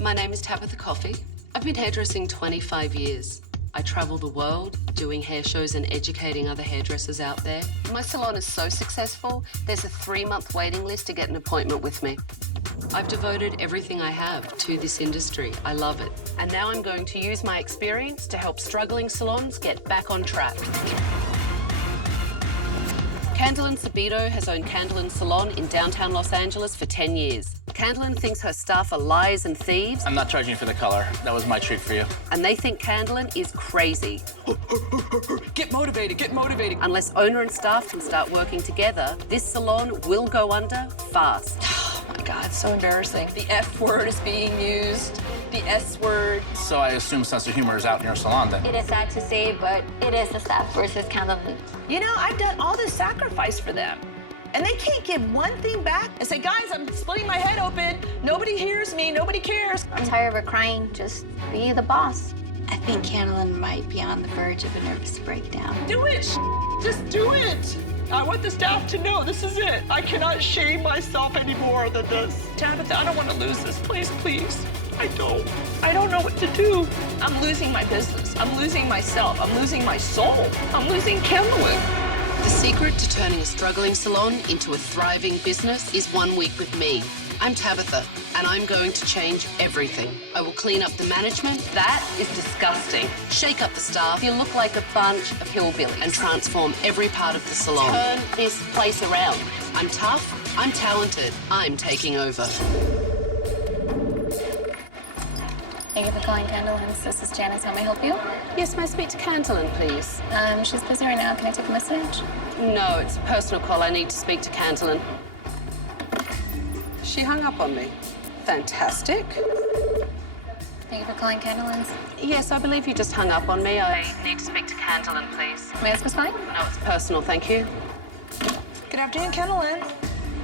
My name is Tabatha Coffey. I've been hairdressing 25 years. I travel the world doing hair shows and educating other hairdressers out there. My salon is so successful, there's a 3-month waiting list to get an appointment with me. I've devoted everything I have to this industry. I love it. And now I'm going to use my experience to help struggling salons get back on track. Candolyn Sabito has owned Candolyn Salon in downtown Los Angeles for 10 years. Candolyn thinks her staff are liars and thieves. I'm not charging you for the color. That was my treat for you. And they think Candolyn is crazy. Get motivated, get motivated. Unless owner and staff can start working together, this salon will go under fast. Oh my God, it's so embarrassing. The F word is being used, the S word. So I assume sense of humor is out in your salon then. It is sad to say, but it is the staff versus Candolyn. You know, I've done all this sacrifice for them. And they can't give one thing back and say, guys, I'm splitting my head open. Nobody hears me, nobody cares. I'm tired of her crying. Just be the boss. I think Candolyn might be on the verge of a nervous breakdown. Do it, just do it. I want the staff to know this is it. I cannot shame myself any more than this. Tabatha, I don't want to lose this, please, please. I don't know what to do. I'm losing my business. I'm losing myself. I'm losing my soul. I'm losing Candolyn. The secret to turning a struggling salon into a thriving business is 1 week with me. I'm Tabatha, and I'm going to change everything. I will clean up the management. That is disgusting. Shake up the staff. You look like a bunch of hillbillies. And transform every part of the salon. Turn this place around. I'm tough. I'm talented. I'm taking over. Thank you for calling Candolyn's. This is Janice. How may I help you? Yes, may I speak to Candolyn, please? She's busy right now. Can I take a message? No, it's a personal call. I need to speak to Candolyn. She hung up on me. Fantastic. Thank you for calling Candolyn's. Yes, I believe you just hung up on me. I need to speak to Candolyn, please. May I ask what's fine? No, it's personal, thank you. Good afternoon, Candolyn.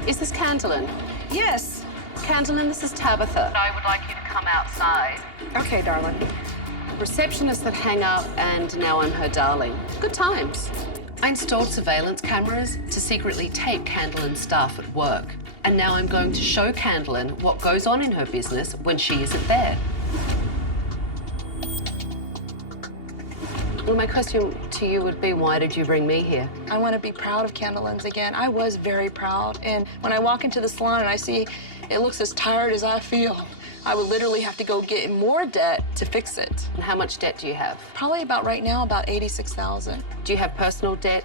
Is this Candolyn? Yes. Candolyn, this is Tabatha. I would like you to come outside. Okay, darling. Receptionists that hang up, and now I'm her darling. Good times. I installed surveillance cameras to secretly tape Candolyn's staff at work. And now I'm going to show Candolyn what goes on in her business when she isn't there. Well, my question to you would be, why did you bring me here? I want to be proud of Candolyn's again. I was very proud. And when I walk into the salon and I see it looks as tired as I feel, I would literally have to go get in more debt to fix it. And how much debt do you have? Probably about right now, about $86,000. Do you have personal debt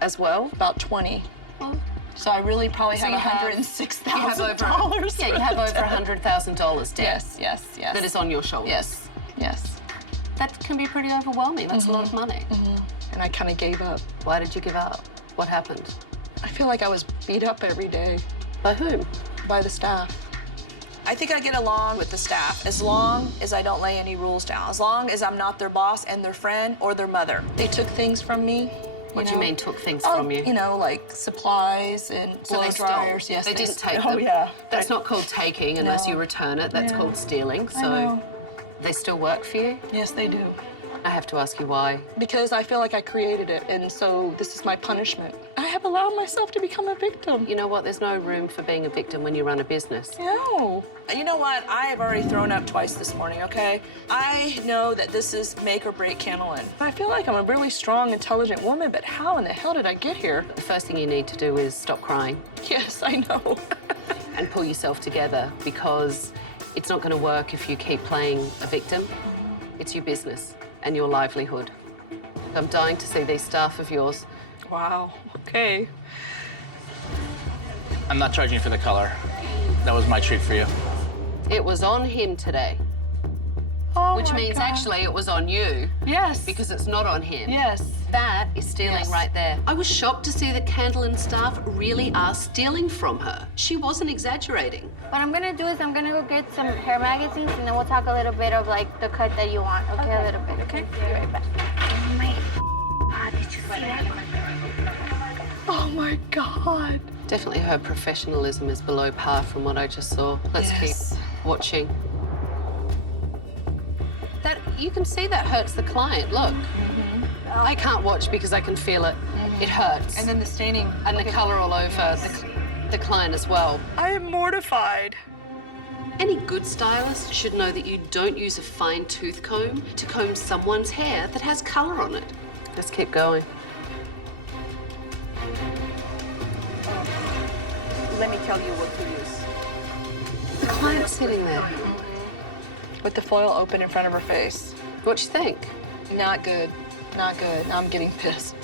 as well? About 20. Oh. So I really probably So have you have $106,000. Yeah, you have over $100,000 debt. Yes, yes, yes. That is on your shoulders. Yes, yes. That can be pretty overwhelming. That's a lot of money. And I kind of gave up. Why did you give up? What happened? I feel like I was beat up every day By whom? by the staff. I think I get along with the staff as long as I don't lay any rules down, as long as I'm not their boss and their friend or their mother. They took things from me. What do you mean took things Oh, from you? You know, like supplies and So blow they stole. dryers. Yes, They didn't take Oh, them. yeah. That's not called taking unless No. you return it. That's Yeah. called stealing. I So know. they still work for you? Yes, they do. I have to ask you why. Because I feel like I created it, and so this is my punishment. I have allowed myself to become a victim. You know what? There's no room for being a victim when you run a business. No. You know what? I have already thrown up twice this morning, okay? I know that this is make or break Candolyn. I feel like I'm a really strong, intelligent woman, but how in the hell did I get here? The first thing you need to do is stop crying Yes, I know. and pull yourself together, because it's not going to work if you keep playing a victim. It's your business and your livelihood. I'm dying to see these staff of yours. Wow, okay. I'm not charging you for the color. That was my treat for you. It was on him today, Oh which my means God. actually it was on you. Yes. Because it's not on him. Yes. That is stealing Yes. right there. I was shocked to see that Candolyn staff really are stealing from her. She wasn't exaggerating. What I'm gonna do is I'm gonna go get some hair magazines and then we'll talk a little bit of like the cut that you want. Okay, a little bit. Okay. Be right back. Oh my God, did you see that? Oh my God. Definitely her professionalism is below par from what I just saw. Let's Yes. keep watching. That, you can see that hurts the client, look. I can't watch because I can feel it. It hurts. And then the staining. And the color all over the client as well. I am mortified. Any good stylist should know that you don't use a fine tooth comb to comb someone's hair that has color on it. Let's keep going. Let me tell you what to use. The client's sitting there. With the foil open in front of her face. What you think? Not good. Not good. Now I'm getting pissed.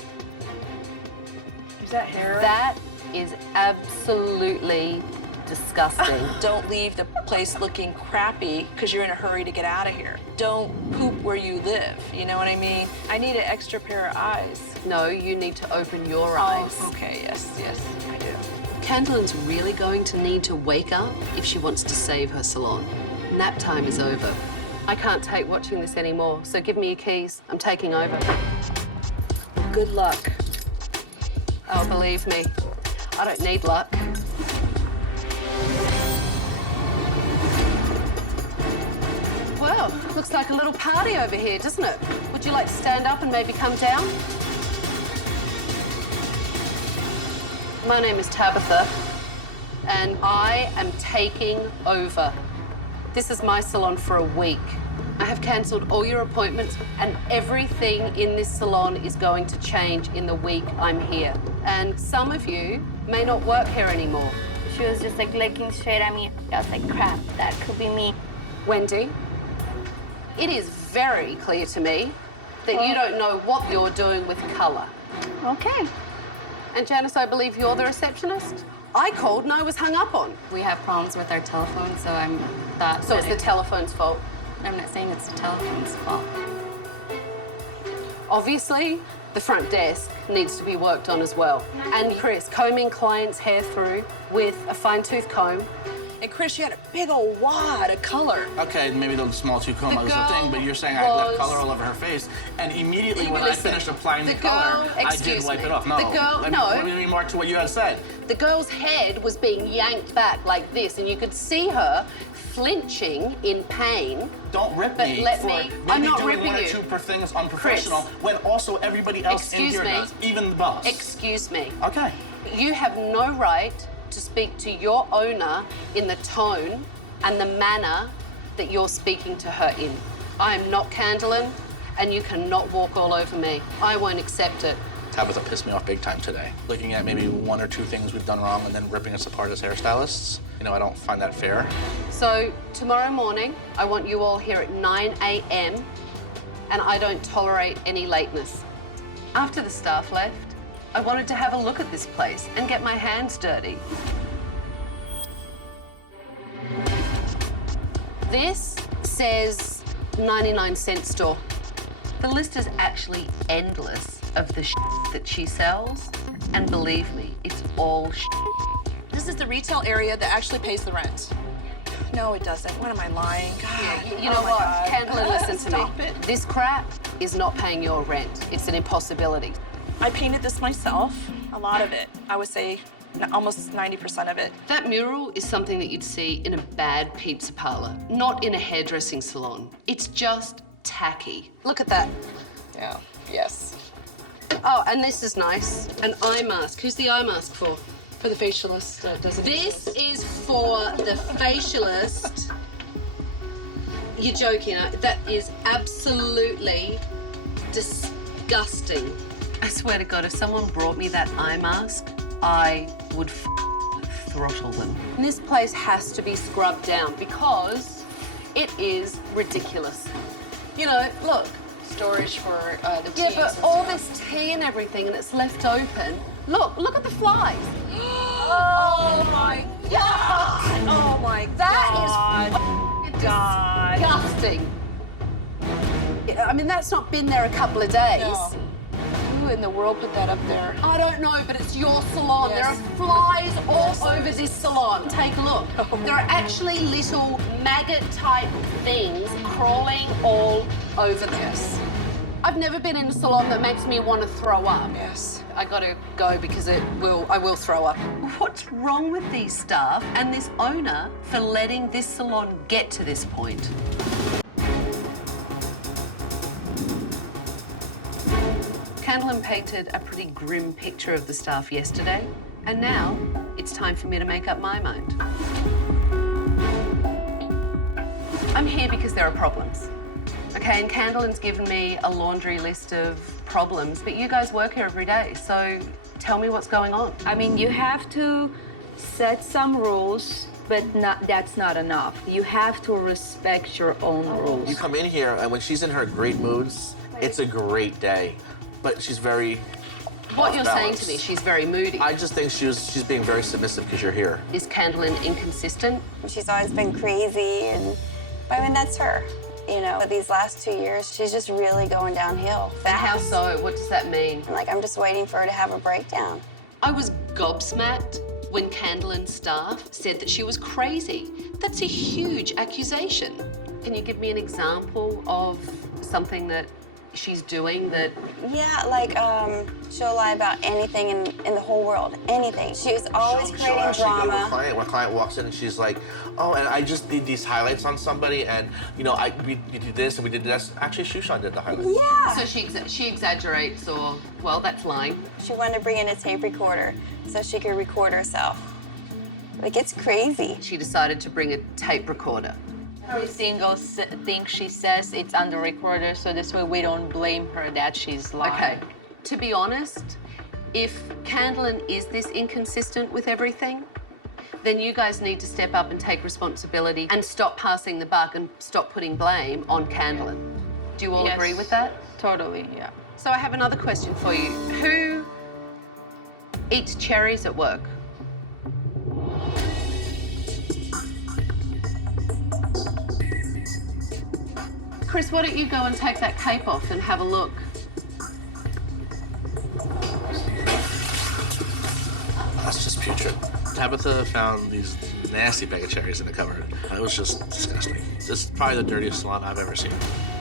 Is that hair? That is absolutely disgusting. Don't leave the place looking crappy because you're in a hurry to get out of here. Don't poop where you live. You know what I mean? I need an extra pair of eyes. No, you need to open your eyes. Oh, okay, yes, I do. Candolyn's really going to need to wake up if she wants to save her salon. Nap time is over. I can't take watching this anymore, so give me your keys. I'm taking over. Good luck. Oh, believe me, I don't need luck. Well, looks like a little party over here, doesn't it? Would you like to stand up and maybe come down? My name is Tabatha, and I am taking over. This is my salon for a week. I have cancelled all your appointments, and everything in this salon is going to change in the week I'm here. And some of you may not work here anymore. She was just like looking straight at me. I was like, crap, that could be me. Wendy, it is very clear to me that you don't know what you're doing with colour. Okay. And Janice, I believe you're the receptionist? I called and I was hung up on. We have problems with our telephone, so I'm thought. So it's the telephone's fault. I'm not saying it's the telephone's fault. Obviously, the front desk needs to be worked on as well. And Chris, combing clients' hair through with a fine-tooth comb. And Chris, you had a big old wad of color. Okay, maybe the small two comb The was a thing, but you're saying I girl left was- color all over her face, and immediately when I Listen, finished applying the the color, girl- I did excuse wipe me. it off. No, The girl- no. Let me remark to what you had said. The girl's head was being yanked back like this, and you could see her flinching in pain. Don't rip But me let for me- maybe I'm not doing ripping one or you. two per thing is unprofessional when also everybody else Excuse in here me. does, even the boss. Excuse me. Okay. You have no right to speak to your owner in the tone and the manner that you're speaking to her in. I am not Candolyn, and you cannot walk all over me. I won't accept it. Tabatha pissed me off big time today. Looking at maybe one or two things we've done wrong and then ripping us apart as hairstylists. You know, I don't find that fair. So tomorrow morning, I want you all here at 9 a.m. and I don't tolerate any lateness. After the staff left, I wanted to have a look at this place and get my hands dirty. This says 99-cent store. The list is actually endless of the that she sells, and believe me, it's all This is the retail area that actually pays the rent. No, it doesn't. What am I lying? God. You know Oh my what, God. Candolyn, listen to me. Stop it. This crap is not paying your rent. It's an impossibility. I painted this myself. A lot of it. I would say almost 90% of it. That mural is something that you'd see in a bad pizza parlor, not in a hairdressing salon. It's just tacky. Look at that. Yeah. Yes. Oh, and this is nice. An eye mask. Who's the eye mask for? For the facialist, doesn't. This is for the facialist. You're joking. That is absolutely disgusting. I swear to God, if someone brought me that eye mask, I would throttle them. And this place has to be scrubbed down because it is ridiculous. You know, look. Storage for the teas. Yeah, but and all stuff. this tea and everything, and it's left open. Look at the flies. Oh my God! Oh my That is God. disgusting. I mean, that's not been there a couple of days. No. Who in the world put that up there? I don't know, but it's your salon. Yes. There are flies all over this salon. Take a look. Oh. There are actually little maggot-type things crawling all over this. I've never been in a salon that makes me want to throw up. Yes. I gotta go because I will throw up. What's wrong with these staff and this owner for letting this salon get to this point? Candolyn painted a pretty grim picture of the staff yesterday, and now it's time for me to make up my mind. I'm here because there are problems. Okay, and Candolyn's given me a laundry list of problems, but you guys work here every day, so tell me what's going on. I mean, you have to set some rules, but that's not enough. You have to respect your own rules. You come in here, and when she's in her great moods, it's a great day. But she's very What you're saying to me, she's very moody. I just think she's being very submissive because you're here. Is Candolyn inconsistent? She's always been crazy, but I mean, that's her. You know, these last 2 years, she's just really going downhill fast. How so? What does that mean? Like, I'm just waiting for her to have a breakdown. I was gobsmacked when Candolyn's staff said that she was crazy. That's a huge accusation. Can you give me an example of something that she's doing that... Yeah, like, she'll lie about anything in the whole world, anything. She's always creating drama. When a client walks in and she's like, oh, and I just did these highlights on somebody, and, you know, we did this and we did this. Actually, Shushan did the highlights. Yeah. So she exaggerates, or, well, that's lying. She wanted to bring in a tape recorder so she could record herself. Like, it's crazy. She decided to bring a tape recorder. Every single thing she says, it's on the recorder, so this way we don't blame her that she's lying. Okay, to be honest, if Candolyn is this inconsistent with everything, then you guys need to step up and take responsibility and stop passing the buck and stop putting blame on Candolyn. Do you all agree with that? Totally, yeah. So I have another question for you. Who eats cherries at work? Chris, why don't you go and take that cape off and have a look? That's just putrid. Tabatha found these nasty bag of cherries in the cupboard. It was just disgusting. This is probably the dirtiest salon I've ever seen.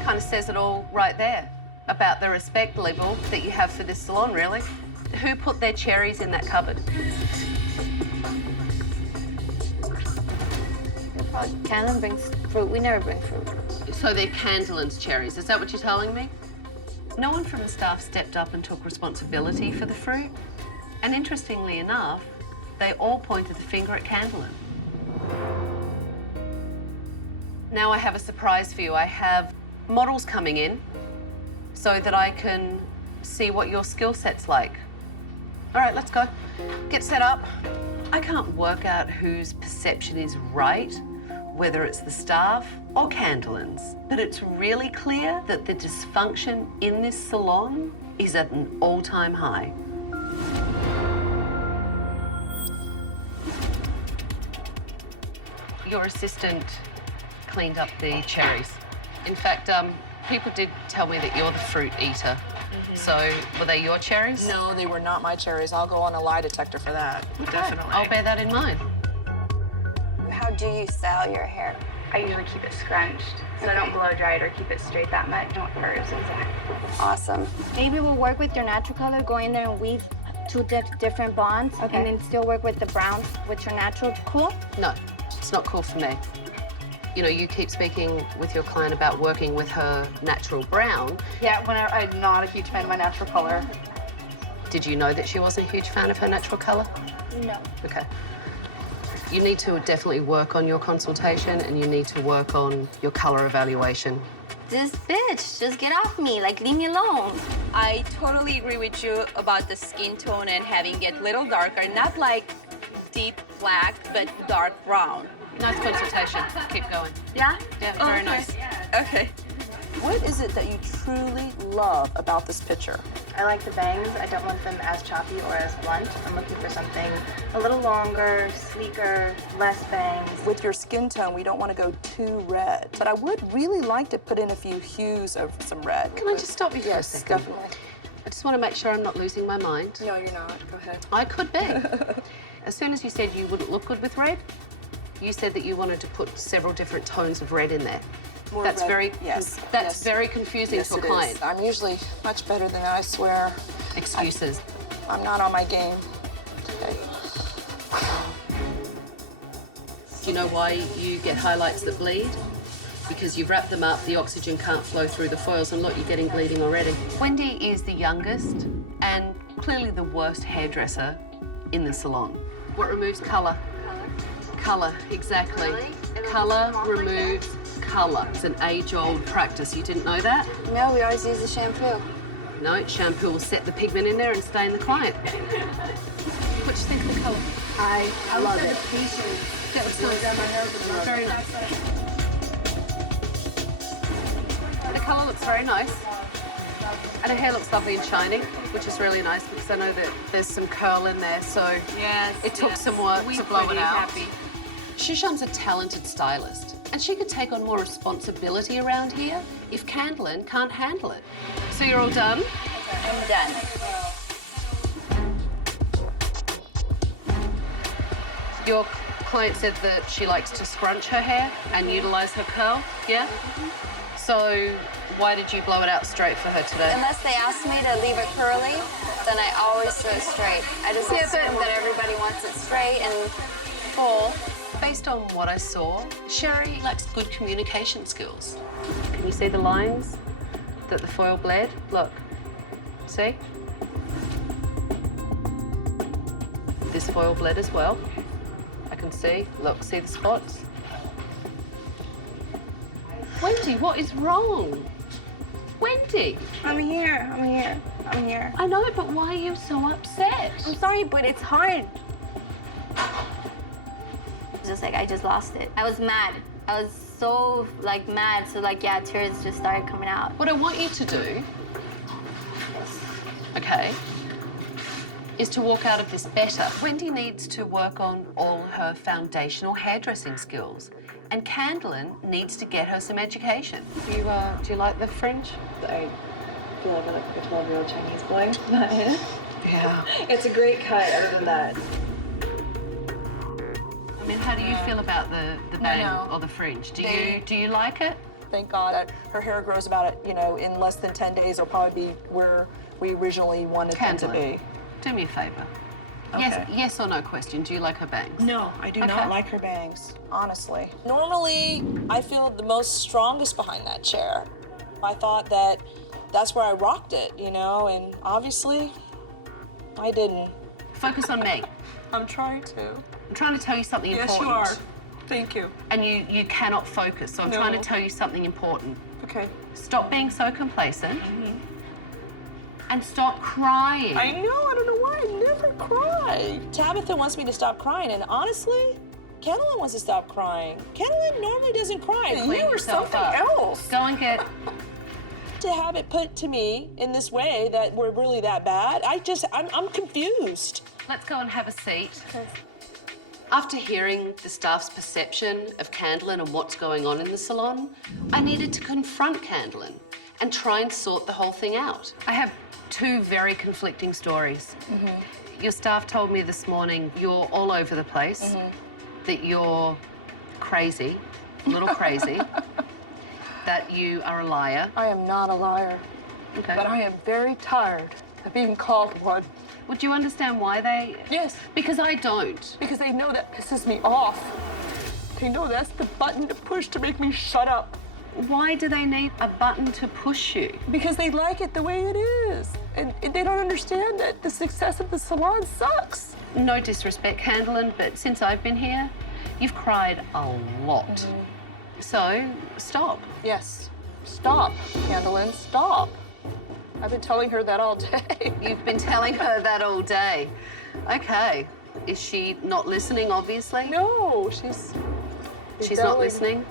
Kind of says it all right there about the respect level that you have for this salon, really. Who put their cherries in that cupboard? Candolyn brings fruit. We never bring fruit. So they're Candolyn's cherries. Is that what you're telling me? No one from the staff stepped up and took responsibility for the fruit. And interestingly enough, they all pointed the finger at Candolyn. Now I have a surprise for you. I have models coming in so that I can see what your skill set's like. All right, let's go. Get set up. I can't work out whose perception is right, whether it's the staff or Candolyn's, but it's really clear that the dysfunction in this salon is at an all-time high. Your assistant cleaned up the cherries. In fact, people did tell me that you're the fruit eater. So, were they your cherries? No, they were not my cherries. I'll go on a lie detector for that. Okay. Definitely. I'll bear that in mind. How do you style your hair? I usually keep it scrunched, so I don't blow dry it or keep it straight that much. I don't hers exactly. Awesome. Maybe we'll work with your natural color, go in there and weave two different blondes, and then still work with the browns with your natural. Cool? No, it's not cool for me. You know, you keep speaking with your client about working with her natural brown. Yeah, whenever I'm not a huge fan of my natural color. Did you know that she wasn't a huge fan of her natural color? No. Okay. You need to definitely work on your consultation and you need to work on your color evaluation. This bitch, just get off me, like leave me alone. I totally agree with you about the skin tone and having it a little darker, not like deep black, but dark brown. Nice consultation. Keep going. Yeah? Yeah, very nice. Okay. What is it that you truly love about this picture? I like the bangs. I don't want them as choppy or as blunt. I'm looking for something a little longer, sleeker, less bangs. With your skin tone, we don't want to go too red. But I would really like to put in a few hues of some red. Can I just stop you for a Yes, second? definitely. I just want to make sure I'm not losing my mind. No, you're not. Go ahead. I could be. As soon as you said you wouldn't look good with red, you said that you wanted to put several different tones of red in there. More That's red. very Yes. That's Yes. very confusing Yes, to a it client. is. I'm usually much better than that, I swear. Excuses. I'm not on my game today. Do you know why you get highlights that bleed? Because you've wrapped them up, the oxygen can't flow through the foils, and look, you're getting bleeding already. Wendy is the youngest and clearly the worst hairdresser in the salon. What removes colour? Colour, exactly. Colour removes colour. It's an age-old practice. You didn't know that? No, we always use the shampoo. No, shampoo will set the pigment in there and stain the client. What do you think of the colour? I love it. That looks nice. Very nice. The colour looks very nice. And her hair looks lovely and shiny, which is really nice because I know that there's some curl in there, so it took some work to blow it out. Shushan's a talented stylist, and she could take on more responsibility around here if Candolyn can't handle it. So you're all done? I'm done. Your client said that she likes to scrunch her hair and utilise her curl, yeah? So why did you blow it out straight for her today? Unless they ask me to leave it curly, then I always do it straight. I just assume that everybody wants it straight and full. Based on what I saw, Sherry lacks good communication skills. Can you see the lines that the foil bled? Look, see? This foil bled as well. I can see, look, see the spots? Wendy, what is wrong? Wendy! I'm here. I know, but why are you so upset? I'm sorry, but it's hard. Just like I just lost it. I was mad. I was so mad. So yeah, tears just started coming out. What I want you to do, okay, is to walk out of this better. Wendy needs to work on all her foundational hairdressing skills. And Candolyn needs to get her some education. Do you like the fringe? I feel like a 12-year-old Chinese boy. Not it. Yeah. It's a great cut, other than that. I mean, how do you feel about the bang or the fringe? Do you like it? Thank God that her hair grows about it, in less than 10 days. It'll probably be where we originally wanted them to be. Do me a favour. Okay. Yes or no question. Do you like her bangs? No, I do not like her bangs, honestly. Normally, I feel the most strongest behind that chair. I thought that that's where I rocked it, and obviously, I didn't. Focus on me. I'm trying to. I'm trying to tell you something important. Yes, you are. Thank you. And you cannot focus, so I'm trying to tell you something important. Okay. Stop being so complacent. And stop crying. I know, I don't know why I never cry. Tabatha wants me to stop crying, and honestly, Candolyn wants to stop crying. Candolyn normally doesn't cry. You or something else. Go and get... To have it put to me in this way that we're really that bad, I'm confused. Let's go and have a seat. Okay. After hearing the staff's perception of Candolyn and what's going on in the salon, I needed to confront Candolyn and try and sort the whole thing out. I have two very conflicting stories. Your staff told me this morning you're all over the place, that you're crazy, a little crazy, that you are a liar. I am not a liar, okay. But I am very tired of being called one. Would you understand why they... Yes. Because I don't. Because they know that pisses me off. They know that's the button to push to make me shut up. Why do they need a button to push you? Because they like it the way it is. And they don't understand that the success of the salon sucks. No disrespect, Candolyn, but since I've been here, you've cried a lot. So, stop. Yes. Stop, Candolyn, stop. I've been telling her that all day. You've been telling her that all day. Okay. Is she not listening, obviously? No, she's not listening?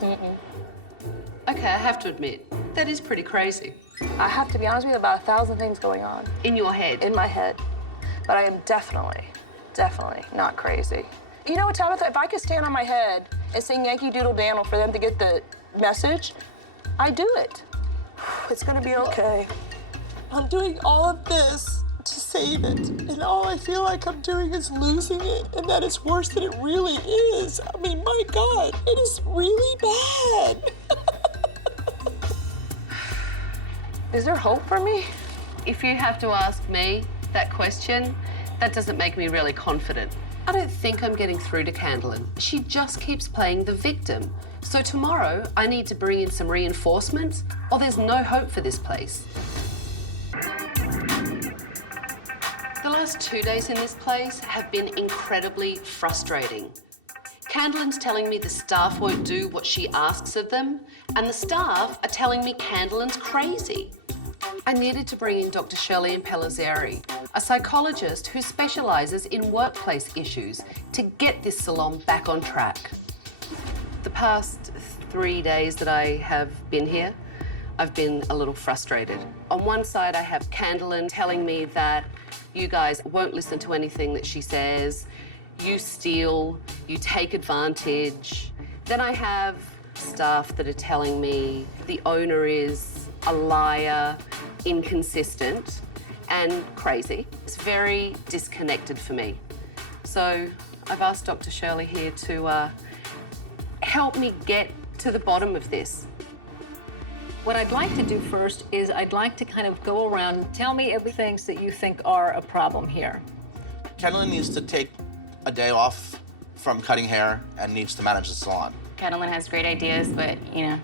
Okay, I have to admit, that is pretty crazy. I have to be honest with you, about 1,000 things going on. In your head? In my head. But I am definitely not crazy. You know what, Tabatha, if I could stand on my head and sing Yankee Doodle Dangle for them to get the message, I do it. It's gonna be okay. I'm doing all of this to save it, and all I feel like I'm doing is losing it, and that it's worse than it really is. I mean, my God, it is really bad. Is there hope for me? If you have to ask me that question, that doesn't make me really confident. I don't think I'm getting through to Candolyn. She just keeps playing the victim. So tomorrow, I need to bring in some reinforcements, or there's no hope for this place. The last 2 days in this place have been incredibly frustrating. Candolyn's telling me the staff won't do what she asks of them, and the staff are telling me Candolyn's crazy. I needed to bring in Dr. Shirley Pellizzeri, a psychologist who specialises in workplace issues, to get this salon back on track. The past 3 days that I have been here, I've been a little frustrated. On one side, I have Candolyn telling me that you guys won't listen to anything that she says, you steal, you take advantage. Then I have staff that are telling me the owner is a liar, inconsistent, and crazy. It's very disconnected for me. So I've asked Dr. Shirley here to help me get to the bottom of this. What I'd like to do first is I'd like to kind of go around and tell me everything that you think are a problem here. Candolyn needs to take a day off from cutting hair and needs to manage the salon. Candolyn has great ideas, but, you know,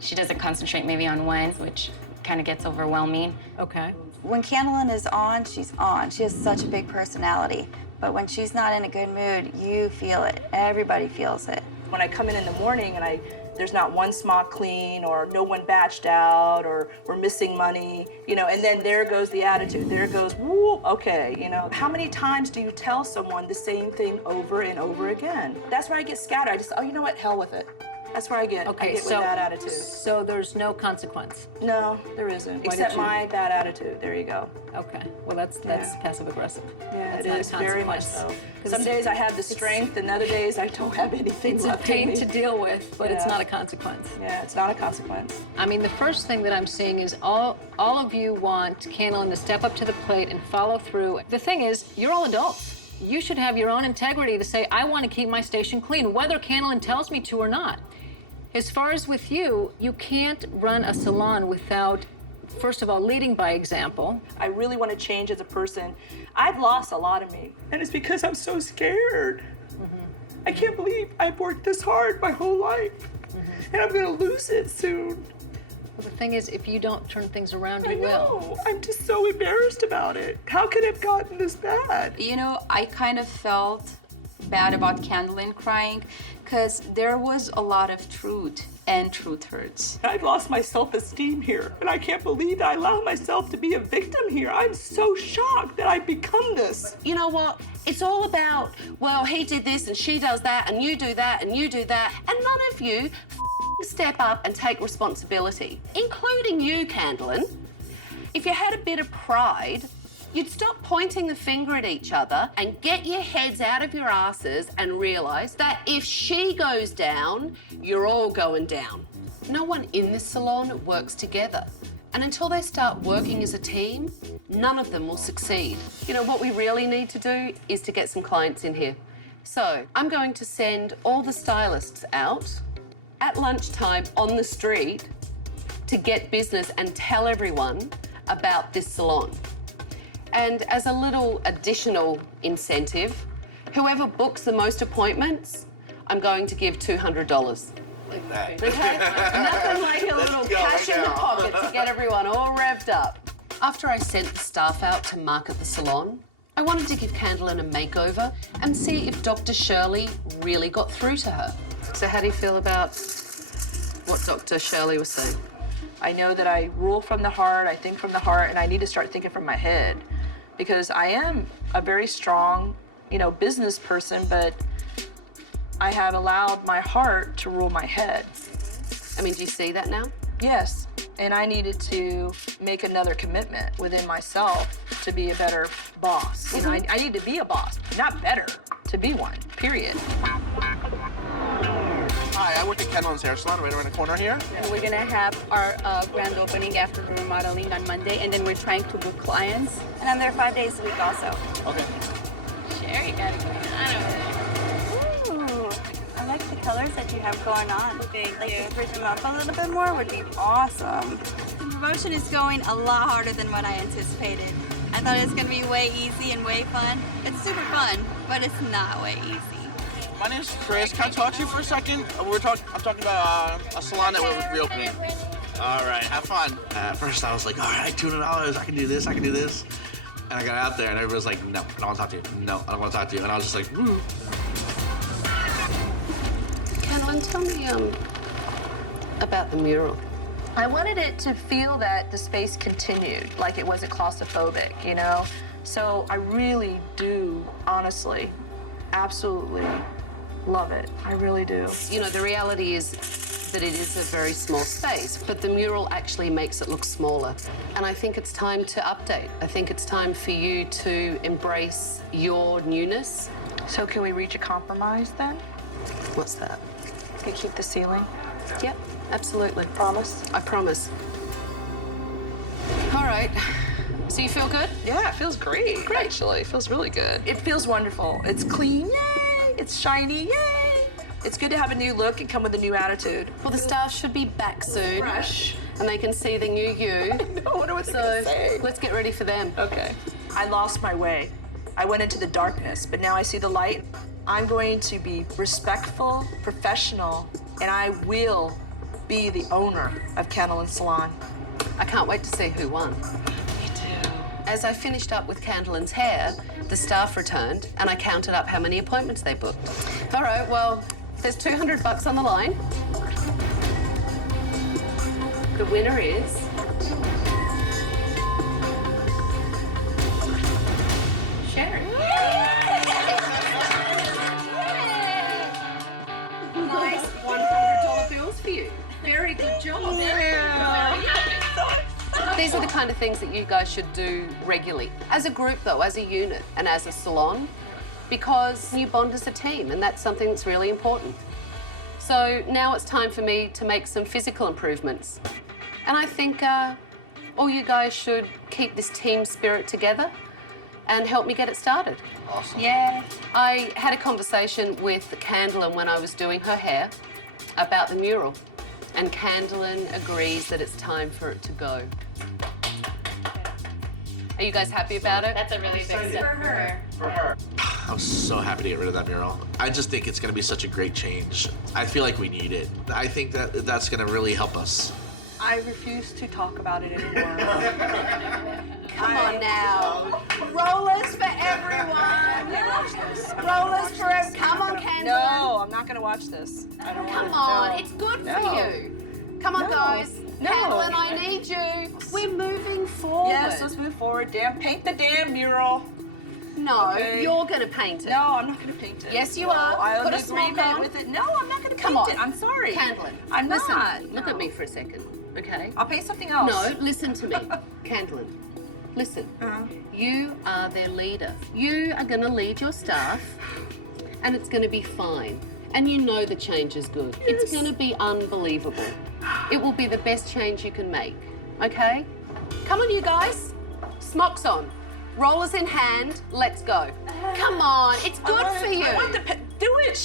she doesn't concentrate maybe on one, which kind of gets overwhelming. Okay. When Candolyn is on, she's on. She has such a big personality. But when she's not in a good mood, you feel it. Everybody feels it. When I come in the morning and there's not one smock clean or no one batched out or we're missing money, you know, and then there goes the attitude. There goes, woo, okay, you know. How many times do you tell someone the same thing over and over again? That's where I get scattered. I just, oh, you know what, hell with it. That's where I get, Okay, I get so, with that attitude. So there's no consequence? No, there isn't. Except my bad attitude. There you go. Okay, well that's passive aggressive. Yeah, That's it not a is very much consequence. so. Some days I have the strength, and other days I don't have anything It's a left in pain me. to deal with, but it's Yeah. not a consequence. Yeah, it's not a consequence. I mean, the first thing that I'm seeing is all of you want Candolyn to step up to the plate and follow through. The thing is, you're all adults. You should have your own integrity to say, I want to keep my station clean, whether Candolyn tells me to or not. As far as with you, you can't run a salon without, first of all, leading by example. I really want to change as a person. I've lost a lot of me, and it's because I'm so scared. I can't believe I've worked this hard my whole life, and I'm going to lose it soon. Well, the thing is, if you don't turn things around, I you will. know. I'm just so embarrassed about it. How could it have gotten this bad? You know, I kind of felt bad about Candolyn crying because there was a lot of truth, and truth hurts. I've lost my self-esteem here, and I can't believe that I allow myself to be a victim here. I'm so shocked that I've become this. You know what? It's all about, well, he did this and she does that and you do that and you do that. And none of you step up and take responsibility, including you, Candolyn. If you had a bit of pride, you'd stop pointing the finger at each other and get your heads out of your asses and realise that if she goes down, you're all going down. No one in this salon works together. And until they start working as a team, none of them will succeed. You know, what we really need to do is to get some clients in here. So I'm going to send all the stylists out at lunchtime on the street to get business and tell everyone about this salon. And as a little additional incentive, whoever books the most appointments, I'm going to give $200. Like that. Okay? Nothing like a Let's little go cash right in the now. pocket to get everyone all revved up. After I sent the staff out to market the salon, I wanted to give Candolyn a makeover and see if Dr. Shirley really got through to her. So how do you feel about what Dr. Shirley was saying? I know that I rule from the heart, I think from the heart, and I need to start thinking from my head. Because I am a very strong, you know, business person, but I have allowed my heart to rule my head. I mean, do you see that now? Yes, and I needed to make another commitment within myself to be a better boss. You know, I need to be a boss, not better, to be one, period. Hi, I work at Candolyn's hair salon right around the corner here. And we're gonna have our grand opening after remodeling on Monday, and then we're trying to book clients. And I'm there 5 days a week also. Okay. Sherry got it going on. Ooh, I like the colors that you have going on. Like to switch them up a little bit more would be awesome. The promotion is going a lot harder than what I anticipated. I thought it was gonna be way easy and way fun. It's super fun, but it's not way easy. My name's Chris. Can I talk to you for a second? I'm talking about a salon that we're reopening. All right, have fun. At first, I was like, all right, $200. I can do this. I can do this. And I got out there, and everybody was like, no, I don't want to talk to you. No, I don't want to talk to you. And I was just like, woo. Candolyn, tell me about the mural. I wanted it to feel that the space continued, like it wasn't claustrophobic, you know? So I really do, honestly, absolutely love it. I really do. You know, the reality is that it is a very small space, but the mural actually makes it look smaller. And I think it's time to update. I think it's time for you to embrace your newness. So can we reach a compromise then? What's that? We keep the ceiling? Yep, absolutely. Promise? I promise. All right. So you feel good? Yeah, it feels great, actually. It feels really good. It feels wonderful. It's clean, yay! It's shiny, yay! It's good to have a new look and come with a new attitude. Well, the staff should be back soon. Fresh. And they can see the new you. I know, I wonder what they're gonna say. Let's get ready for them. Okay. I lost my way. I went into the darkness, but now I see the light. I'm going to be respectful, professional, and I will be the owner of Candolyn Salon. I can't wait to see who won. Me too. As I finished up with Candolyn's hair, the staff returned and I counted up how many appointments they booked. All right, well, there's $200 on the line. The winner is... Sharon. Nice $100 bills for you. Very good job. These are the kind of things that you guys should do regularly. As a group, though, as a unit and as a salon, because you bond as a team, and that's something that's really important. So now it's time for me to make some physical improvements. And I think all you guys should keep this team spirit together and help me get it started. Awesome. Yeah. I had a conversation with Candolyn when I was doing her hair about the mural. And Candolyn agrees that it's time for it to go. Are you guys happy about it? That's a really big step for her. For her. I'm so happy to get rid of that mural. I just think it's going to be such a great change. I feel like we need it. I think that that's going to really help us. I refuse to talk about it anymore. Come on now. Rollers for everyone. Rollers for everyone. Come on, Candolyn. No, I'm not going to watch this. I don't Come want on, to. it's good No. for you. Come on, No. guys. No. Candolyn, I need you. We're moving forward. Yes, let's move forward. Paint the damn mural. No, Okay. you're going to paint it. No, I'm not going to paint it. Yes, you No, are. I'll Put a agree smock on. with it. No, I'm not going to Come paint on. it. I'm sorry. Candolyn, I'm listen, not. look No. at me for a second, okay? I'll paint something else. No, listen to me. Candolyn, listen. You are their leader. You are going to lead your staff, and it's going to be fine. And you know the change is good. Yes. It's going to be unbelievable. It will be the best change you can make, okay? Come on, you guys. Smocks on. Rollers in hand. Let's go. Come on. It's good for you. I want the do it.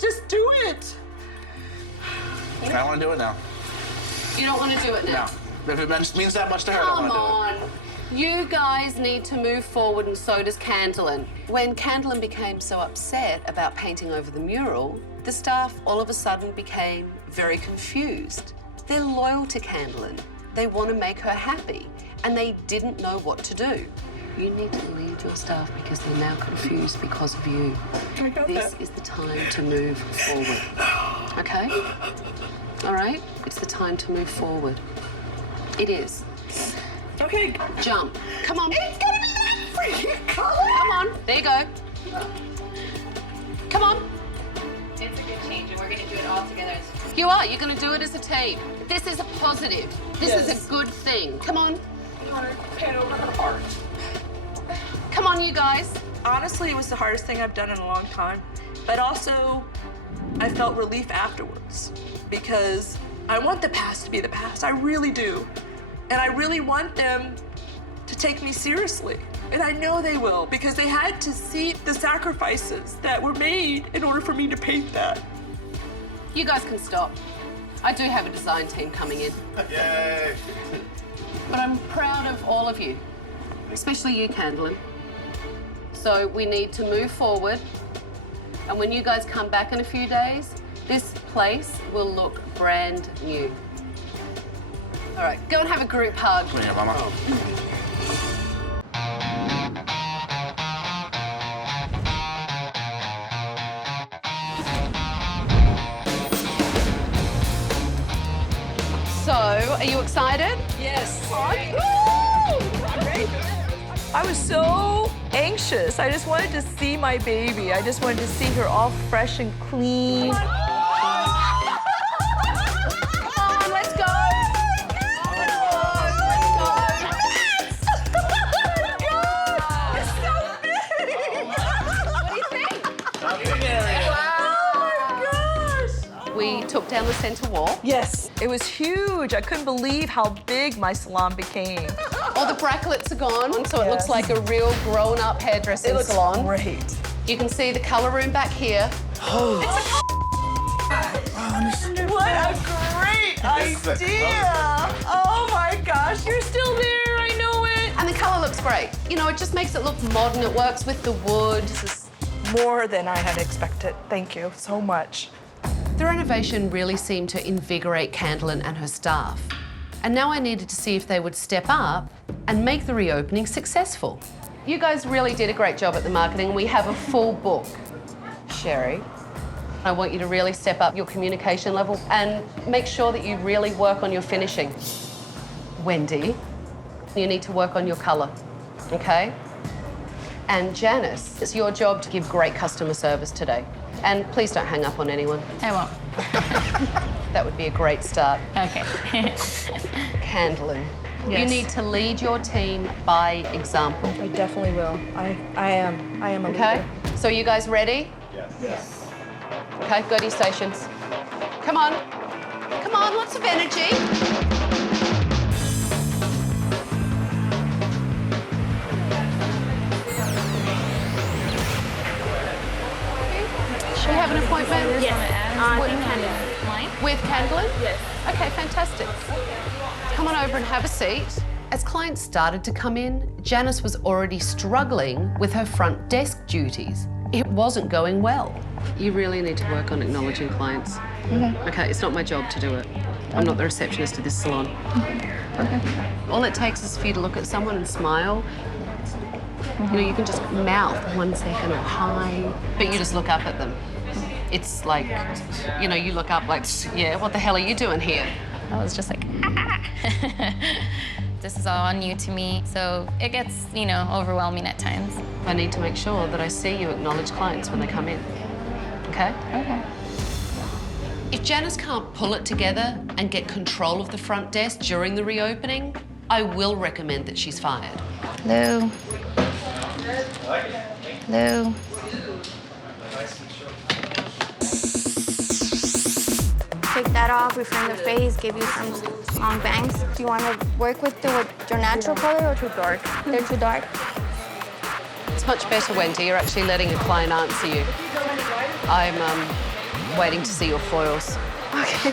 Just do it. I want to do it now. You don't want to do it now? No. If it means that much to her, I Come don't want to do it. on. You guys need to move forward, and so does Candolyn. When Candolyn became so upset about painting over the mural, the staff all of a sudden became very confused. They're loyal to Candolyn. They want to make her happy, and they didn't know what to do. You need to lead your staff because they're now confused because of you. This is the time to move forward. Okay? All right? It's the time to move forward. It is. Okay. Jump. Come on. It's gonna be that freaking color. Come on. There you go. Come on. It's a good change, and we're going to do it all together. You are. You're going to do it as a team. This is a positive. This is a good thing. Come on. You want to paint over her heart? Come on, you guys. Honestly, it was the hardest thing I've done in a long time. But also, I felt relief afterwards because I want the past to be the past. I really do. And I really want them to take me seriously. And I know they will because they had to see the sacrifices that were made in order for me to paint that. You guys can stop. I do have a design team coming in. Yay! But I'm proud of all of you, especially you, Candolyn. So we need to move forward. And when you guys come back in a few days, this place will look brand new. All right, go and have a group hug. Come here, Mama. Are you excited? Yes. I was so anxious. I just wanted to see my baby. I just wanted to see her all fresh and clean. Come on, let's go. We took down the center wall. Yes, it was huge. I couldn't believe how big my salon became. All the brackets are gone, so it looks like a real grown-up hairdressing salon. Great. You can see the color room back here. What a great idea! Oh my gosh, you're still there, I know it. And the color looks great. You know, it just makes it look modern. It works with the wood. This is more than I had expected. Thank you so much. The renovation really seemed to invigorate Candolyn and her staff. And now I needed to see if they would step up and make the reopening successful. You guys really did a great job at the marketing. We have a full book. Sherry, I want you to really step up your communication level and make sure that you really work on your finishing. Wendy, you need to work on your color, okay? And Janice, it's your job to give great customer service today. And please don't hang up on anyone. I won't. That would be a great start. Okay. Candolyn, Yes. you need to lead your team by example. I definitely will. I am a Okay? leader. So are you guys ready? Yes. Okay, go to your stations. Come on. Come on, lots of energy. We have an appointment? Yes. With Candolyn? Yes. Okay, fantastic. Come on over and have a seat. As clients started to come in, Janice was already struggling with her front desk duties. It wasn't going well. You really need to work on acknowledging clients. Okay, it's not my job to do it. I'm not the receptionist of this salon. Okay. All it takes is for you to look at someone and smile. You know, you can just mouth 1 second or hi, but you just look up at them. It's like, you know, you look up like, yeah, what the hell are you doing here? I was just like, This is all new to me, so it gets, you know, overwhelming at times. I need to make sure that I see you acknowledge clients when they come in, okay? Okay. If Janice can't pull it together and get control of the front desk during the reopening, I will recommend that she's fired. Hello. Hello. Take that off, reframe the face, give you some long bangs. Do you want to work with your natural color or too dark? They're too dark. It's much better, Wendy. You're actually letting a client answer you. I'm waiting to see your foils. Okay.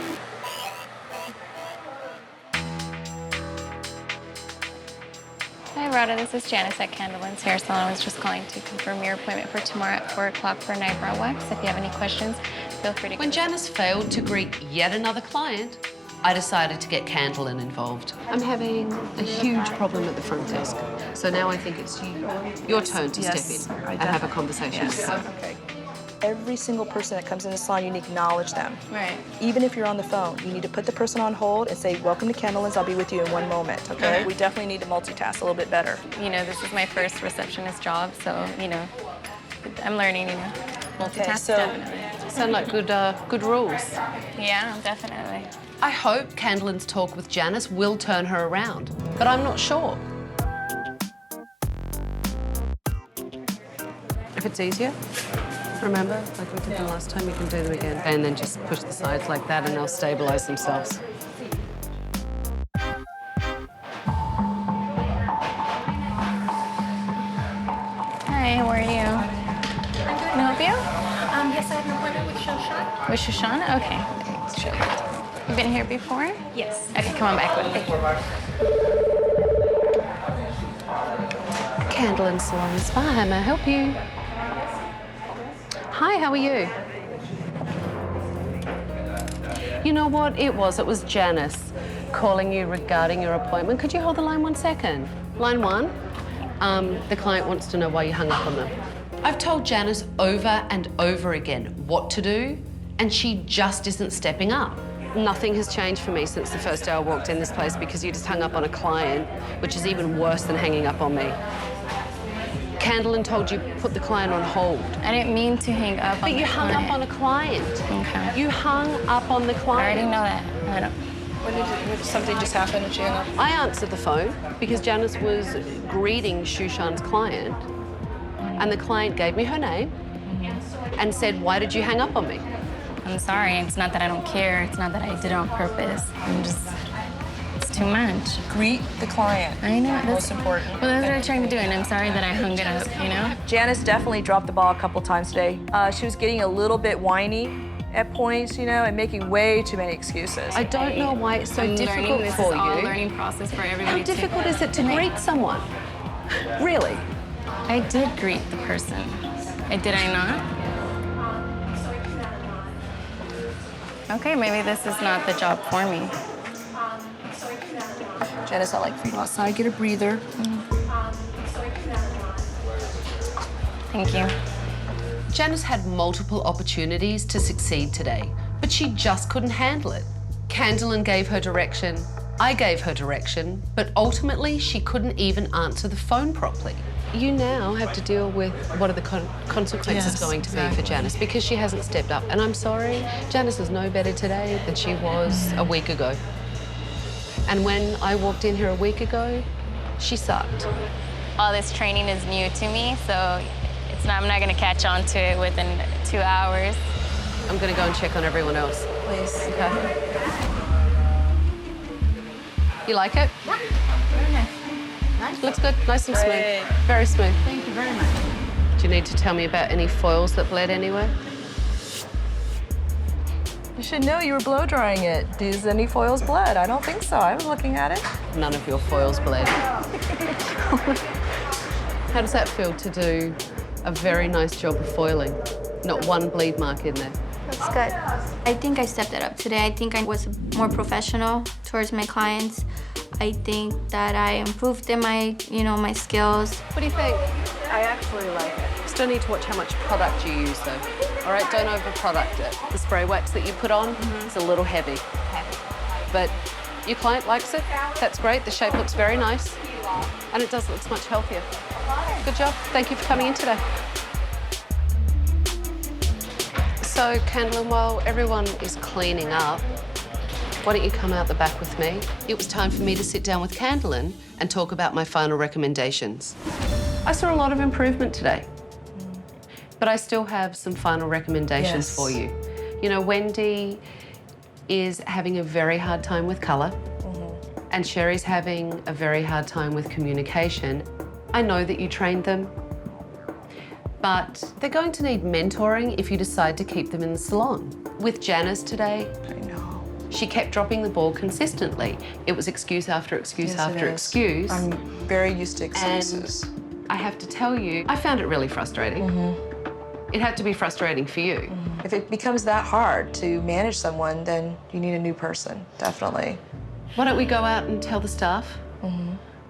Hi, Rhoda. This is Janice at Candolyn's Hair Salon. I was just calling to confirm your appointment for tomorrow at 4 o'clock for an eyebrow wax. If you have any questions, feel free to... When Janice failed to greet yet another client, I decided to get Candolyn involved. I'm having a huge problem at the front desk. So now I think it's your turn to step in and have a conversation. Yes. Okay. Every single person that comes in the salon, you need to acknowledge them. Right. Even if you're on the phone, you need to put the person on hold and say, welcome to Candolyn's, I'll be with you in 1 moment, okay? We definitely need to multitask a little bit better. You know, this is my first receptionist job, so, you know, I'm learning, you know, multitask. Okay, so definitely. Sound like good rules. Yeah, definitely. I hope Candolyn's talk with Janice will turn her around, but I'm not sure. If it's easier, remember, like we did the last time, you can do them again. And then just push the sides like that and they'll stabilize themselves. Hi, how are you? Can I help you? Yes, I have an appointment with Shoshana. With Shoshana? Okay. Okay, sure. You've been here before? Yes. Okay, come on back with me. Candolyn Salon Spa, how may I help you? Hi, how are you? You know what it was Janice calling you regarding your appointment. Could you hold the line 1 second? Line 1, the client wants to know why you hung up on them. I've told Janice over and over again what to do, and she just isn't stepping up. Nothing has changed for me since the first day I walked in this place because you just hung up on a client, which is even worse than hanging up on me. Candolyn told you put the client on hold. I didn't mean to hang up on the client. But you hung up on a client. Okay. You hung up on the client. I already know that. I don't. When something just happened and she hung up? I answered the phone because Janice was greeting Shushan's client, and the client gave me her name and said, "Why did you hang up on me?" I'm sorry. It's not that I don't care. It's not that I did it on purpose. It's too much. Greet the client. I know. That's most important. Well, that's what I'm trying to do, and I'm sorry that I hung it up, you know? Janice definitely dropped the ball a couple times today. She was getting a little bit whiny at points, you know, and making way too many excuses. I don't know why it's so difficult This for is all a you. learning process for everybody. How difficult is it to greet someone? Really? I did greet the person. Did I not? Okay, maybe this is not the job for me. Janice, I like for you to go outside, get a breather. Thank you. Janice had multiple opportunities to succeed today, but she just couldn't handle it. Candolyn gave her direction, I gave her direction, but ultimately she couldn't even answer the phone properly. You now have to deal with what are the consequences going to be for Janice because she hasn't stepped up. And I'm sorry, Janice is no better today than she was a week ago. And when I walked in here a week ago, she sucked. All this training is new to me, so I'm not going to catch on to it within 2 hours. I'm going to go and check on everyone else. Please. Okay. You like it? Yeah. Very nice. Nice. Looks good, nice and smooth. Very smooth. Thank you very much. Do you need to tell me about any foils that bled anywhere? You should know you were blow drying it. Does any foils bled? I don't think so. I was looking at it. None of your foils bled. How does that feel to do a very nice job of foiling? Not one bleed mark in there. That's good. I think I stepped it up today. I think I was more professional towards my clients. I think that I improved in my skills. What do you think? I actually like it. Still need to watch how much product you use though. All right, don't over-product it. The spray wax that you put on is a little heavy. But your client likes it. That's great. The shape looks very nice. And it does look much healthier. Good job. Thank you for coming in today. So, Candolyn, while everyone is cleaning up, why don't you come out the back with me? It was time for me to sit down with Candolyn and talk about my final recommendations. I saw a lot of improvement today, but I still have some final recommendations for you. You know, Wendy is having a very hard time with colour, and Sherry's having a very hard time with communication. I know that you trained them, but they're going to need mentoring if you decide to keep them in the salon. With Janice today, she kept dropping the ball consistently. It was excuse after excuse after excuse. I'm very used to excuses. And I have to tell you, I found it really frustrating. It had to be frustrating for you. If it becomes that hard to manage someone, then you need a new person, definitely. Why don't we go out and tell the staff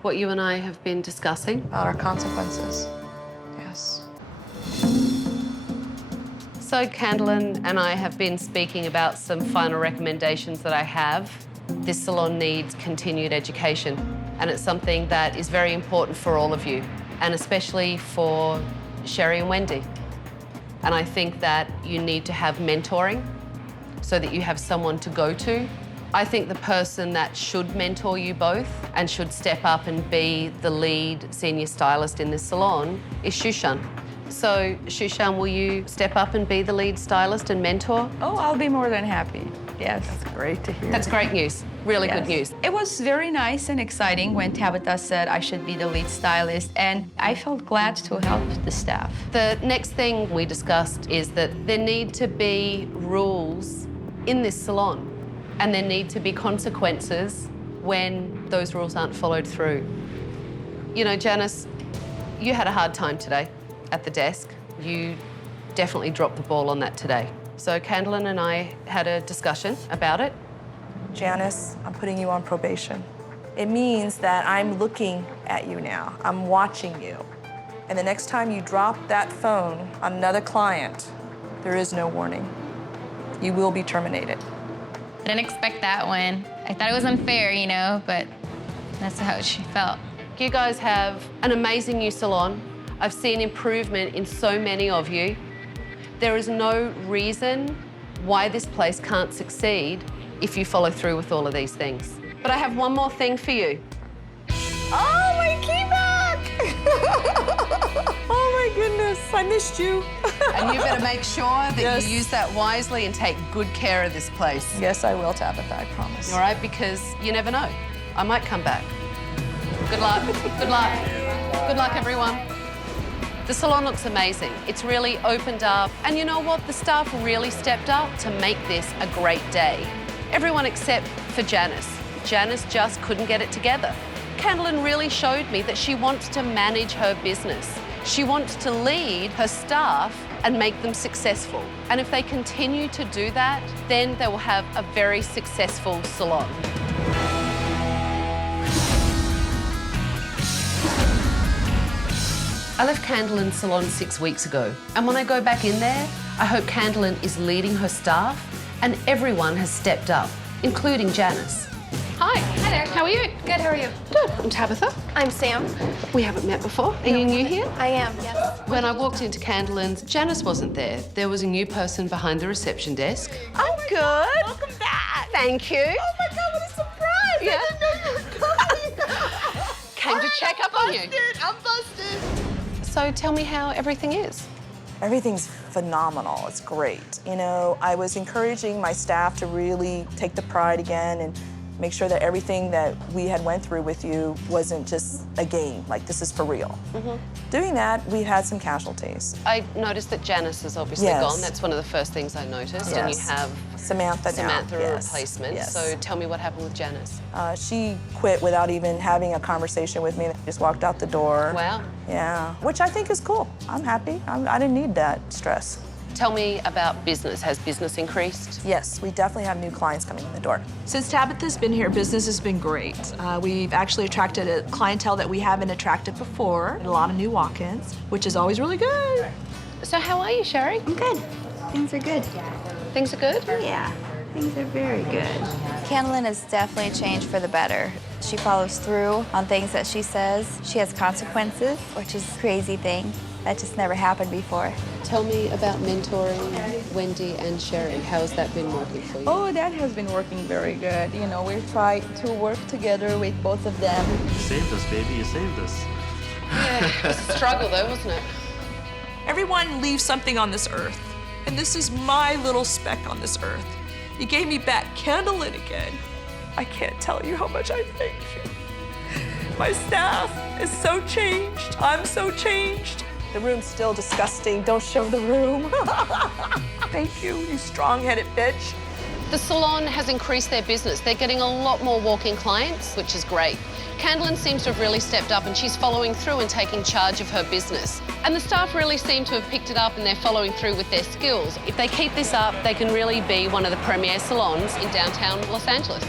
what you and I have been discussing? About our consequences, yes. So Candolyn and I have been speaking about some final recommendations that I have. This salon needs continued education, and it's something that is very important for all of you, and especially for Sherry and Wendy. And I think that you need to have mentoring so that you have someone to go to. I think the person that should mentor you both and should step up and be the lead senior stylist in this salon is Shushan. So, Shushan, will you step up and be the lead stylist and mentor? Oh, I'll be more than happy. Yes. That's great to hear. That's great news. Really good news. It was very nice and exciting when Tabatha said I should be the lead stylist, and I felt glad to help the staff. The next thing we discussed is that there need to be rules in this salon, and there need to be consequences when those rules aren't followed through. You know, Janice, you had a hard time today at the desk. You definitely dropped the ball on that today. So Candolyn and I had a discussion about it. Janice, I'm putting you on probation. It means that I'm looking at you now. I'm watching you. And the next time you drop that phone on another client, there is no warning. You will be terminated. didn't expect that one. I thought it was unfair, you know, but that's how she felt. You guys have an amazing new salon. I've seen improvement in so many of you. There is no reason why this place can't succeed if you follow through with all of these things. But I have one more thing for you. Oh, my key back! Oh my goodness, I missed you. And you better make sure that Yes. you use that wisely and take good care of this place. Yes, I will, Tabatha, I promise. All right, because you never know. I might come back. Good luck, good luck. Good luck, everyone. The salon looks amazing. It's really opened up. And you know what? The staff really stepped up to make this a great day. Everyone except for Janice. Janice just couldn't get it together. Candolyn really showed me that she wants to manage her business. She wants to lead her staff and make them successful. And if they continue to do that, then they will have a very successful salon. I left Candolyn's salon 6 weeks ago, and when I go back in there, I hope Candolyn is leading her staff and everyone has stepped up, including Janice. Hi. Hi there. How are you? Good, how are you? Good. I'm Tabatha. I'm Sam. We haven't met before. Are you new here? I am, yes. When I walked into Candolyn's, Janice wasn't there. There was a new person behind the reception desk. I'm good. Welcome back. Thank you. Oh my God, what a surprise! Yeah. I didn't know you were coming. Came to check up on you. I'm busted. So tell me how everything is. Everything's phenomenal. It's great. You know, I was encouraging my staff to really take the pride again and make sure that everything that we had went through with you wasn't just a game, like this is for real. Doing that, we had some casualties. I noticed that Janice is obviously Yes. gone. That's one of the first things I noticed. And you Yes. have Samantha now. Samantha, a Yes. replacement. Yes. So tell me what happened with Janice. She quit without even having a conversation with me. Just walked out the door. Wow. Yeah, which I think is cool. I'm happy. I didn't need that stress. Tell me about business. Has business increased? Yes, we definitely have new clients coming in the door. Since Tabatha's been here, business has been great. We've actually attracted a clientele that we haven't attracted before, a lot of new walk-ins, which is always really good. So how are you, Sherry? I'm good. Things are good. Things are good? Yeah, things are very good. Candolyn has definitely changed for the better. She follows through on things that she says. She has consequences, which is a crazy thing. That just never happened before. Tell me about mentoring Wendy and Sherry. How has that been working for you? Oh, that has been working very good. You know, we've tried to work together with both of them. You saved us, baby. You saved us. Yeah, it was a struggle though, wasn't it? Everyone leaves something on this earth, and this is my little speck on this earth. You gave me back Candolyn again. I can't tell you how much I thank you. My staff is so changed. I'm so changed. The room's still disgusting. Don't show the room. Thank you, you strong-headed bitch. The salon has increased their business. They're getting a lot more walk-in clients, which is great. Candolyn seems to have really stepped up and she's following through and taking charge of her business. And the staff really seem to have picked it up and they're following through with their skills. If they keep this up, they can really be one of the premier salons in downtown Los Angeles.